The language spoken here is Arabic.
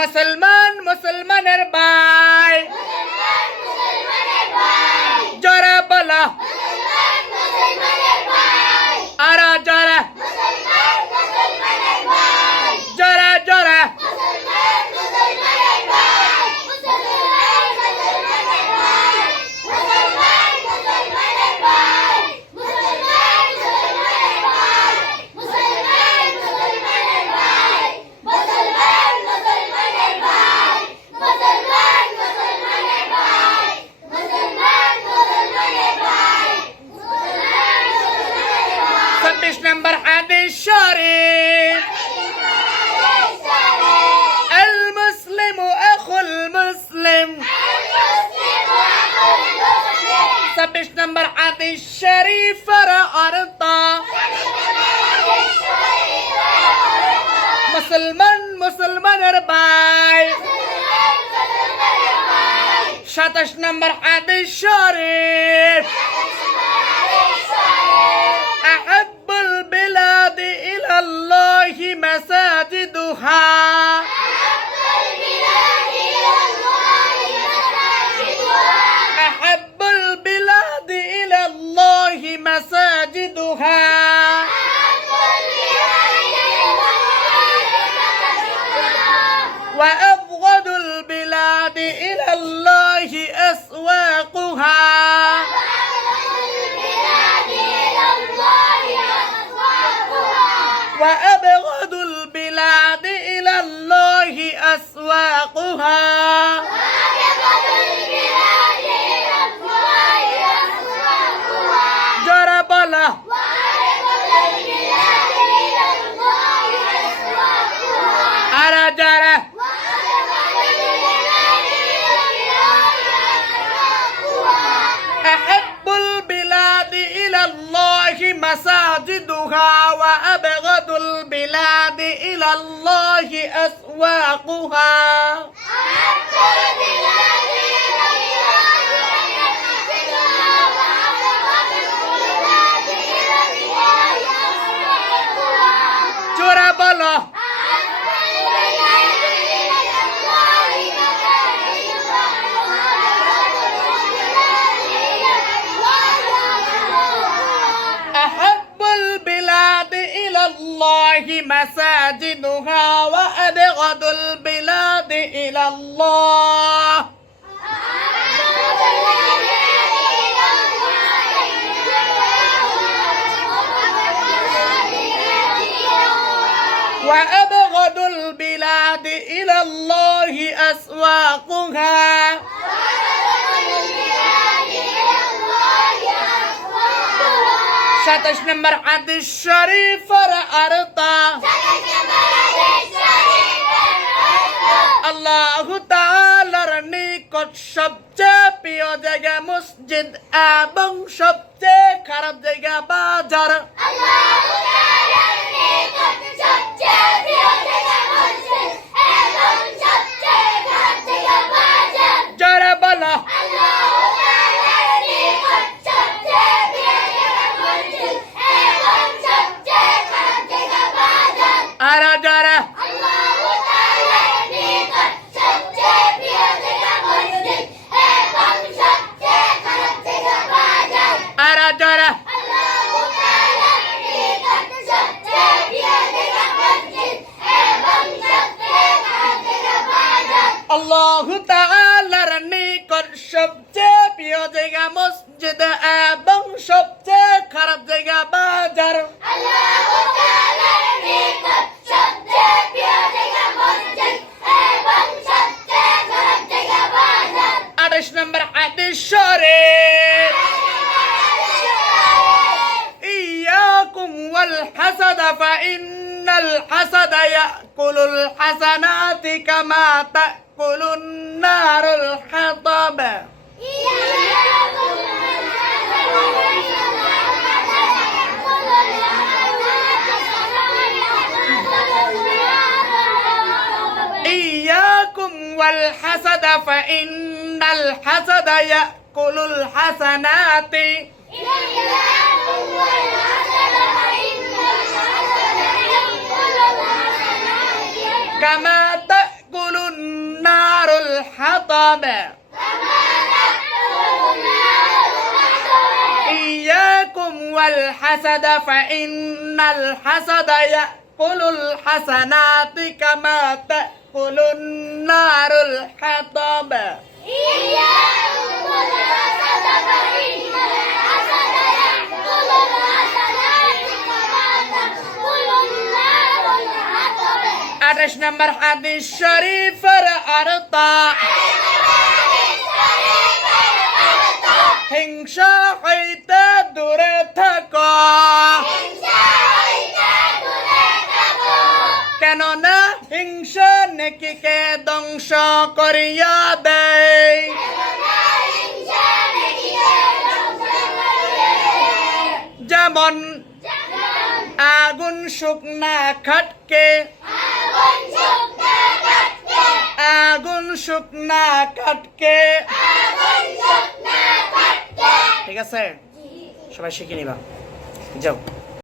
মুসলমান মুসলমানের ভাই জরা বলা আরা জরা মুসলমান মুসলমানের ভাই। সাতাশ নম্বর হাদিস শরীফ। إلى الله أسواقها. وأبغض البلاد إلى الله أسواقها. إلى الله مساجدها وأبغض البلاد إلى الله أسواقها. جرب مساجدها وأبغض البلاد إلى الله. وأبغض البلاد إلى الله أسواقها. সাতাশ নম্বর হাদিস শরীফের আরতা। আল্লাহ তাআলার নিকট সবচেয়ে প্রিয় জায়গা মসজিদ এবং সবচেয়ে খারাপ জায়গা বাজার। مسجد آبم شبت کرب دگا بادر. الله تعالی نیکت شبت بیا دگا مسجد آبم شبت کرب دگا بادر عرش نمبر حد الشارع إياكم والحسد فإن الحسد يأكل الحسنات كما تأكل النار الحطب. إياكم والحسد فإن الحسد يأكل الحسنات. كما تأكل الحطب. والحسد فإن الحسد يأكل الحسنات كما تأكل النار الحطب. إياكم والحسد فإن الحسد يأكل الحسنات كما تأكل النار الحطب নেকিকে ধ্বংস করিয়া দেয়। যেমন আগুন শুকনা খাটকে, আগুন শুকনা কাটকে ঠিক আছে? সবাই শিখে নিবা। যাও।